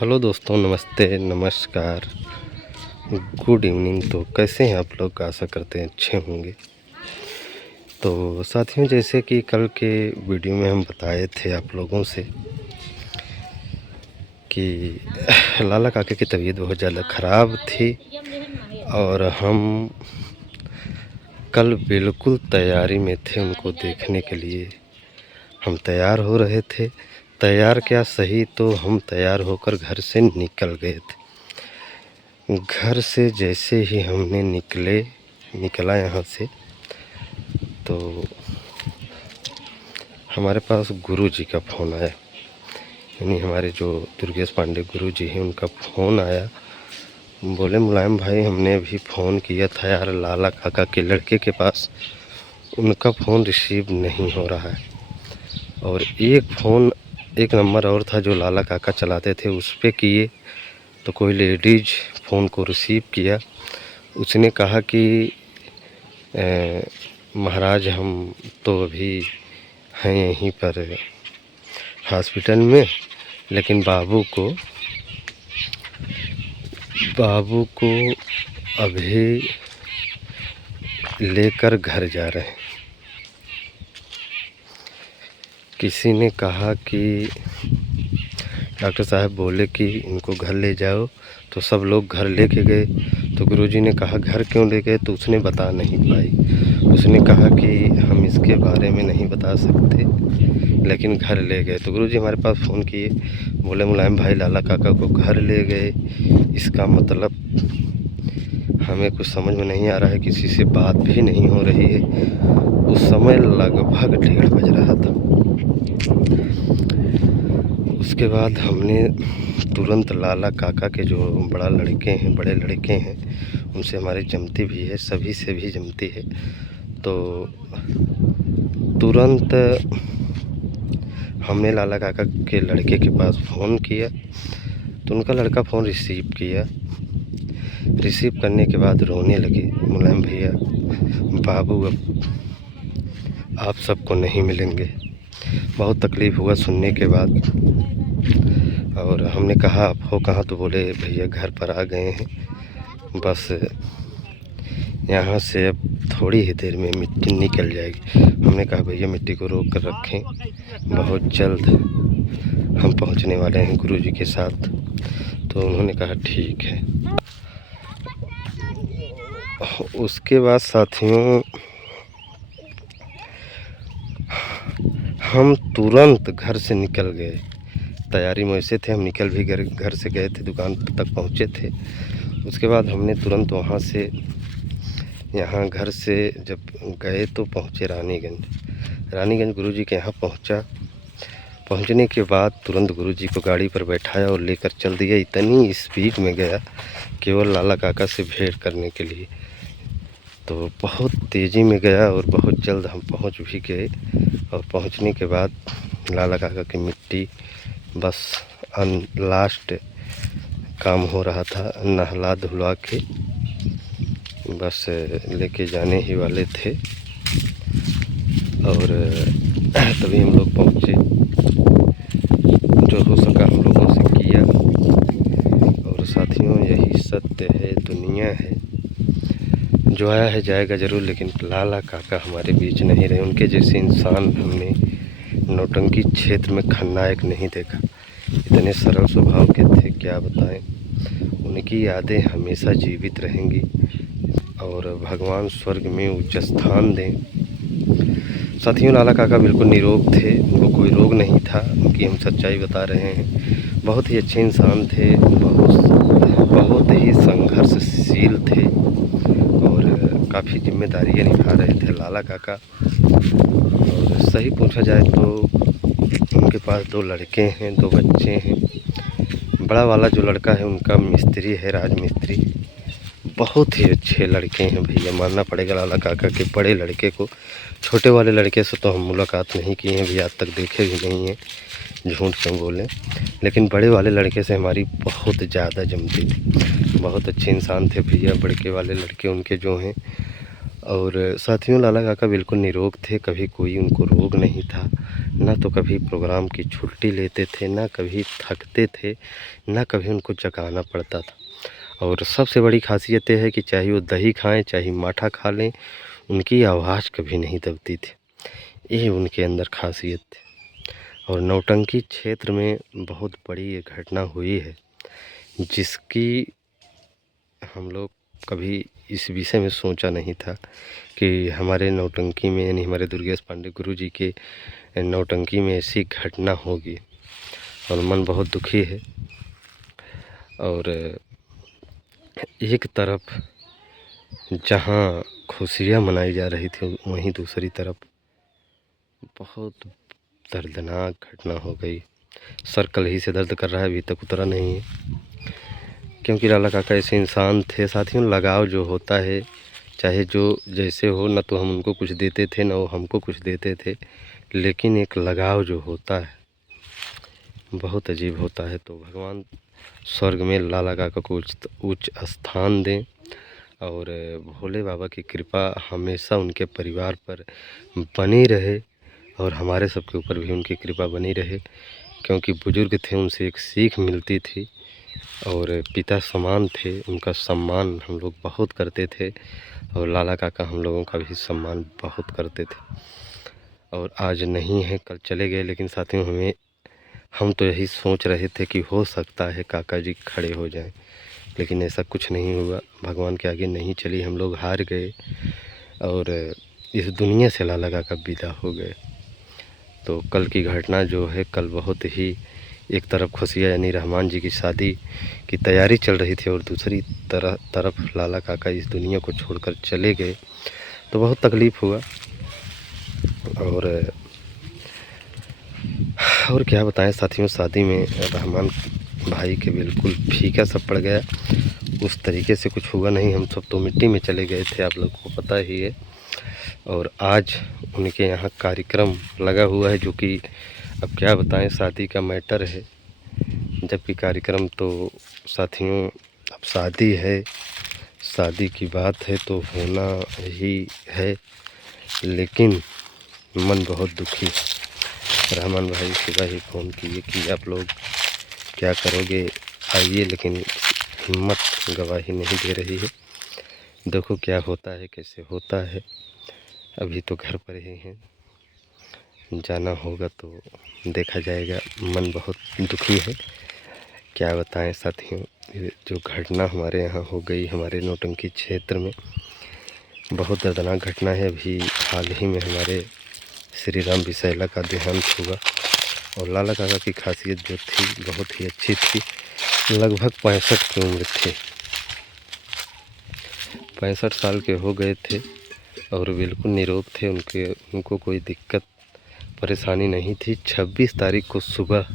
Hello दोस्तों, नमस्ते, नमस्कार, गुड इवनिंग। तो कैसे हैं आप लोग? आशा करते हैं अच्छे होंगे। तो साथियों, जैसे कि कल के वीडियो में हम बताए थे आप लोगों से कि लाला काका की तबीयत बहुत ज़्यादा ख़राब थी और हम कल बिल्कुल तैयारी में थे उनको देखने के लिए। हम तैयार हो रहे थे, तैयार क्या सही, तो हम तैयार होकर घर से निकल गए थे। घर से जैसे ही हमने निकला यहाँ से, तो हमारे पास गुरुजी का फ़ोन आया। यानी हमारे जो दुर्गेश पांडे गुरुजी हैं, उनका फ़ोन आया। बोले, मुलायम भाई, हमने अभी फ़ोन किया था यार लाला काका के लड़के के पास, उनका फ़ोन रिसीव नहीं हो रहा है। और एक नंबर और था जो लाला काका चलाते थे, उस पर किए तो कोई लेडीज़ फ़ोन को रिसीव किया। उसने कहा कि महाराज, हम तो अभी हैं यहीं पर हॉस्पिटल में, लेकिन बाबू को अभी लेकर घर जा रहे हैं। किसी ने कहा कि डॉक्टर साहब बोले कि इनको घर ले जाओ, तो सब लोग घर लेके गए। तो गुरुजी ने कहा घर क्यों ले गए, तो उसने बता नहीं पाई। उसने कहा कि हम इसके बारे में नहीं बता सकते, लेकिन घर ले गए। तो गुरुजी हमारे पास फ़ोन किए, बोले, मुलायम भाई लाला काका को घर ले गए। इसका मतलब हमें कुछ समझ में नहीं आ रहा है, किसी से बात भी नहीं हो रही है। उस समय लगभग 1:30 बज रहा था। उसके बाद हमने तुरंत लाला काका के जो बड़े लड़के हैं, उनसे हमारी जमती भी है, सभी से भी जमती है। तो तुरंत हमने लाला काका के लड़के के पास फ़ोन किया, तो उनका लड़का फ़ोन रिसीव किया। रिसीव करने के बाद रोने लगे, मुलायम भैया, बाबू अब आप सबको नहीं मिलेंगे। बहुत तकलीफ़ हुआ सुनने के बाद। और हमने कहा आप हो कहाँ? तो बोले, भैया घर पर आ गए हैं, बस यहाँ से अब थोड़ी ही देर में मिट्टी निकल जाएगी। हमने कहा भैया मिट्टी को रोक कर रखें, बहुत जल्द हम पहुँचने वाले हैं गुरुजी के साथ। तो उन्होंने कहा ठीक है। उसके बाद साथियों, हम तुरंत घर से निकल गए। तैयारी में वैसे थे, हम निकल भी घर से गए थे, दुकान तक पहुँचे थे। उसके बाद हमने तुरंत वहाँ से यहाँ घर से जब गए तो पहुँचे रानीगंज गुरुजी के यहाँ पहुँचने के बाद तुरंत गुरुजी को गाड़ी पर बैठाया और लेकर चल दिया। इतनी स्पीड में गया केवल लाला काका से भेंट करने के लिए। तो बहुत तेज़ी में गया और बहुत जल्द हम पहुँच भी गए। और पहुँचने के बाद लाला काका की मिट्टी बस लास्ट काम हो रहा था, नहला धुलवा के बस लेके जाने ही वाले थे। और तभी हम लोग पहुँचे, जो हो सका हम लोगों से किया। और साथियों, यही सत्य है, दुनिया है, जो आया है जाएगा ज़रूर, लेकिन लाला काका हमारे बीच नहीं रहे। उनके जैसे इंसान हमने नौटंकी क्षेत्र में खलनायक नहीं देखा। इतने सरल स्वभाव के थे, क्या बताएं। उनकी यादें हमेशा जीवित रहेंगी और भगवान स्वर्ग में उच्च स्थान दें। साथियों, लाला काका बिल्कुल निरोग थे, उनको कोई रोग नहीं था, उनकी हम सच्चाई बता रहे हैं। बहुत ही अच्छे इंसान थे, बहुत ही संघर्षशील थे और काफ़ी जिम्मेदारियाँ निभा रहे थे लाला काका। और सही पूछा जाए तो उनके पास 2 लड़के हैं, 2 बच्चे हैं। बड़ा वाला जो लड़का है उनका मिस्त्री है, राजमिस्त्री। बहुत ही अच्छे लड़के हैं भैया, मानना पड़ेगा लाला काका के बड़े लड़के को। छोटे वाले लड़के से तो हम मुलाकात नहीं किए हैं भैया, आज तक देखे भी नहीं हैं, झूठ क्यों बोलें। लेकिन बड़े वाले लड़के से हमारी बहुत ज़्यादा जमती थी। बहुत अच्छे इंसान थे भैया। बड़के वाले लड़के उनके जो हैं और साथियों लाला काका बिल्कुल निरोग थे, कभी कोई उनको रोग नहीं था, ना तो कभी प्रोग्राम की छुट्टी लेते थे, ना कभी थकते थे, ना कभी उनको जगाना पड़ता था। और सबसे बड़ी ख़ासियत ये है कि चाहे वो दही खाएँ, चाहे माठा खा लें, उनकी आवाज़ कभी नहीं दबती थी। ये उनके अंदर ख़ासियत थी। और नौटंकी क्षेत्र में बहुत बड़ी ये घटना हुई है, जिसकी हम लोग कभी इस विषय में सोचा नहीं था कि हमारे नौटंकी में, यानी हमारे दुर्गेश पांडे गुरुजी के नौटंकी में ऐसी घटना होगी। और मन बहुत दुखी है। और एक तरफ जहाँ खुशियाँ मनाई जा रही थी, वहीं दूसरी तरफ बहुत दर्दनाक घटना हो गई। सर कल ही से दर्द कर रहा है, अभी तक उतरा नहीं है। क्योंकि लाला काका ऐसे इंसान थे साथियों, लगाव जो होता है, चाहे जो जैसे हो, ना तो हम उनको कुछ देते थे, ना वो हमको कुछ देते थे, लेकिन एक लगाव जो होता है बहुत अजीब होता है। तो भगवान स्वर्ग में लाला काका को उच्च स्थान दें, और भोले बाबा की कृपा हमेशा उनके परिवार पर बनी रहे, और हमारे सबके ऊपर भी उनकी कृपा बनी रहे। क्योंकि बुजुर्ग थे, उनसे एक सीख मिलती थी, और पिता समान थे, उनका सम्मान हम लोग बहुत करते थे, और लाला काका हम लोगों का भी सम्मान बहुत करते थे। और आज नहीं है, कल चले गए, लेकिन साथियों हम तो यही सोच रहे थे कि हो सकता है काका जी खड़े हो जाएं, लेकिन ऐसा कुछ नहीं हुआ। भगवान के आगे नहीं चली, हम लोग हार गए, और इस दुनिया से लाला काका विदा हो गए। तो कल की घटना जो है, कल बहुत ही एक तरफ खुशियाँ, यानी रहमान जी की शादी की तैयारी चल रही थी, और दूसरी तरफ लाला काका इस दुनिया को छोड़कर चले गए। तो बहुत तकलीफ़ हुआ। और क्या बताएं साथियों, शादी में रहमान भाई के बिल्कुल फीका सब पड़ गया। उस तरीके से कुछ हुआ नहीं, हम सब तो मिट्टी में चले गए थे, आप लोग को पता ही है। और आज उनके यहाँ कार्यक्रम लगा हुआ है, जो कि अब क्या बताएं, शादी का मैटर है। जबकि कार्यक्रम तो साथियों, अब शादी है, शादी की बात है तो होना ही है, लेकिन मन बहुत दुखी। रहमान भाई सुबह ही फ़ोन किए कि आप लोग क्या करोगे, आइए, लेकिन हिम्मत गवाही नहीं दे रही है। देखो क्या होता है, कैसे होता है। अभी तो घर पर ही हैं, जाना होगा तो देखा जाएगा। मन बहुत दुखी है, क्या बताएं साथियों। ये जो घटना हमारे यहाँ हो गई, हमारे नौटंकी क्षेत्र में, बहुत दर्दनाक घटना है। अभी हाल ही में हमारे श्री राम बिसैला का देहांत हुआ। और लाला काका की खासियत जो थी बहुत ही अच्छी थी। लगभग 65 की उम्र थी, 65 साल के हो गए थे, और बिल्कुल निरोग थे। उनको कोई दिक्कत परेशानी नहीं थी। 26 तारीख को सुबह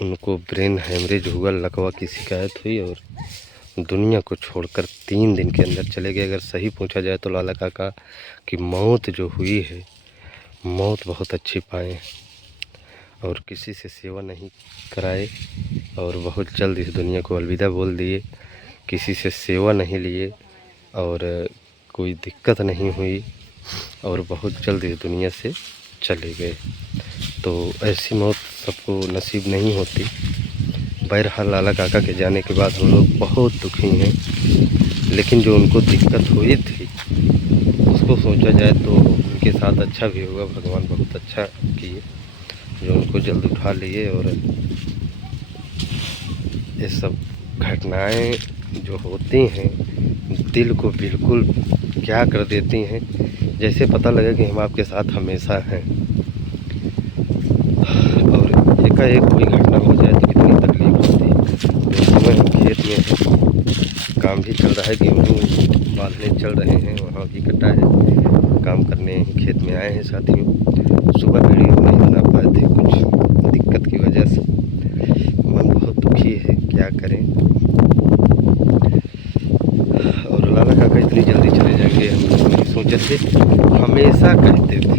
उनको ब्रेन हेमरेज हुआ, लकवा की शिकायत हुई, और दुनिया को छोड़कर 3 दिन के अंदर चले गए। अगर सही पूछा जाए तो लाला काका की मौत जो हुई है, मौत बहुत अच्छी पाए, और किसी से सेवा नहीं कराए, और बहुत जल्द इस दुनिया को अलविदा बोल दिए। किसी से सेवा नहीं लिए, और कोई दिक्कत नहीं हुई, और बहुत जल्द इस दुनिया से चले गए। तो ऐसी मौत सबको नसीब नहीं होती। बहरहाल लाला काका के जाने के बाद हम लोग बहुत दुखी हैं, लेकिन जो उनको दिक्कत हुई थी उसको सोचा जाए तो उनके साथ अच्छा भी होगा। भगवान बहुत अच्छा किए जो उनको जल्द उठा लिए। और ये सब घटनाएं जो होती हैं, दिल को बिल्कुल क्या कर देती हैं, जैसे पता लगे कि हम आपके साथ हमेशा हैं। और एकाएक कोई घटना हो जाए तो कितनी तकलीफ होती है। उस समय हम खेत में हैं, काम भी चल रहा है, गेहूँ बांधने चल रहे हैं, वहाँ भी कटा है, काम करने खेत में आए हैं साथियों। सुबह वीडियो नहीं बना पाए थे कुछ दिक्कत की वजह से। मन बहुत दुखी है, क्या करें। और लाला काका इतनी जल्दी चले जाएंगे हम लोग नहीं सोचे थे। हमेशा कहते थे,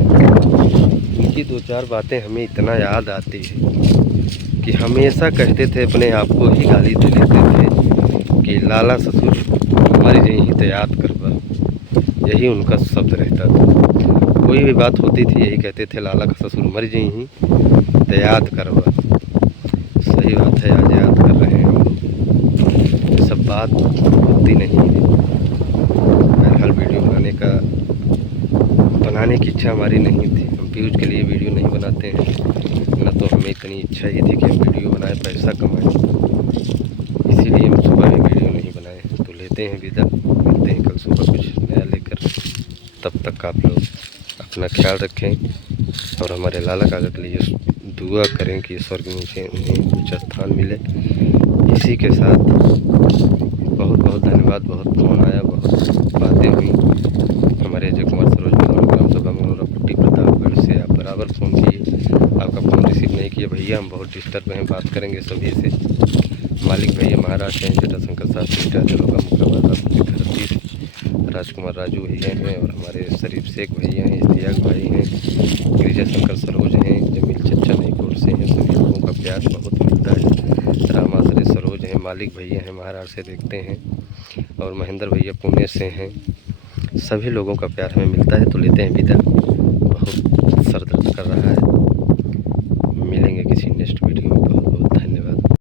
उनकी 2-4 बातें हमें इतना याद आती है कि हमेशा कहते थे, अपने आप को ही गाली दे लेते थे कि लाला ससुर हमारी जही तो याद करवा। यही उनका शब्द रहता था। कोई भी बात होती थी यही कहते थे, लाला का ससुर मर जाई ही तो याद करवा। सही बात है, आज याद कर रहे हैं हम लोग। ये सब बात होती नहीं है। बहरहाल वीडियो बनाने की इच्छा हमारी नहीं थी। हम व्यूज़ के लिए वीडियो नहीं बनाते हैं, ना तो हमें इतनी इच्छा ही थी कि हम वीडियो बनाएं, पैसा कमाएं। इसीलिए हम सुबह में वीडियो नहीं बनाए। तो लेते हैं विदा, मिलते हैं कल सुबह कुछ नया लेकर। तब तक आप लोग अपना ख्याल रखें और हमारे लाला काका के लिए दुआ करें कि स्वर्ग में उन्हें कुछ स्थान मिले। इसी के साथ बहुत बहुत धन्यवाद। बहुत फ़ोन आया, बहुत बातें हुई। हमारे अजय कुमार सरोज ग्राम सभा मनोरा पट्टी प्रतापगढ़ से आप बराबर फ़ोन किए, आपका फ़ोन रिसीव नहीं किया। भैया हम बहुत डिस्टर्ब हैं, बात करेंगे सभी से। मालिक भैया महाराष्ट्र हैं, बेटा शंकर शास्त्री होगा मुख्यमंत्री धरती राजकुमार राजू भैया हैं, और हमारे शरीफ शेख भैया हैं, इश्तियाक भाई हैं, गिरिजा शंकर सरोज हैं, जमील चच्चा नईकोट से हैं। सभी लोगों का प्यार बहुत मिलता है। राम आश्रय सरोज हैं, मालिक भैया हैं महाराष्ट्र से देखते हैं, और महेंद्र भैया पुणे से हैं। सभी लोगों का प्यार हमें मिलता है। तो लेते हैं विदा। बहुत सर दर्द कर रहा है।